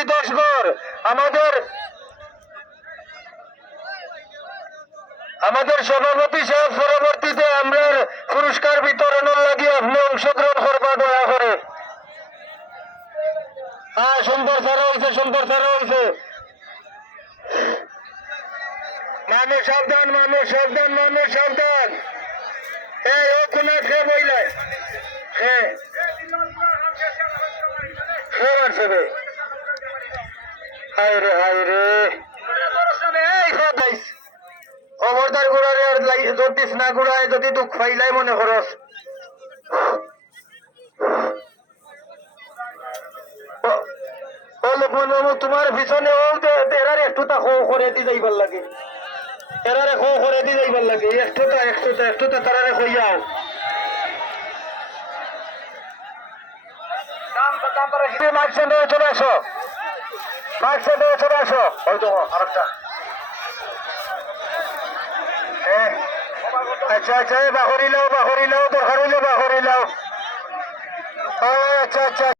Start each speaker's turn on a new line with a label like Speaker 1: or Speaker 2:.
Speaker 1: দুই দশ গড় আমাদের আমাদের সভাপতি সাহেব পরবর্তীতে আমরা পুরস্কার বিতরণের লাগি আপনি অংশগ্রহণ করবা দয়া করে। হ্যাঁ সুন্দর স্যার হয়েছে সুন্দর স্যার হয়েছে মানুষ সাবধান মানুষ সাবধান মানুষ সাবধান। হ্যাঁ ও কোনা খেয়ে বইলাই হ্যাঁ। হ্যাঁ মারছে রে হায় রে হায় রে এই খাতাইস খবরদার গুড়ারে আর ধরতিস না গুড়ায় যদি দুঃখ পাইলাই মনে করস। তোমার পিছনে এরারে একটুটা খো করে দি যাইবার লাগে। এরারে খো করে দি যাইবার লাগে। একটুটা একটুটা একটুটা তারারে কইয়াও মাইক চলে আসো। মাইক সেটে চলে আসো ওই তো আরেকটা আচ্ছা আচ্ছা বাহরি লাও বাহরি লাও দরকার হইলে বাহরি লাও আচ্ছা আচ্ছা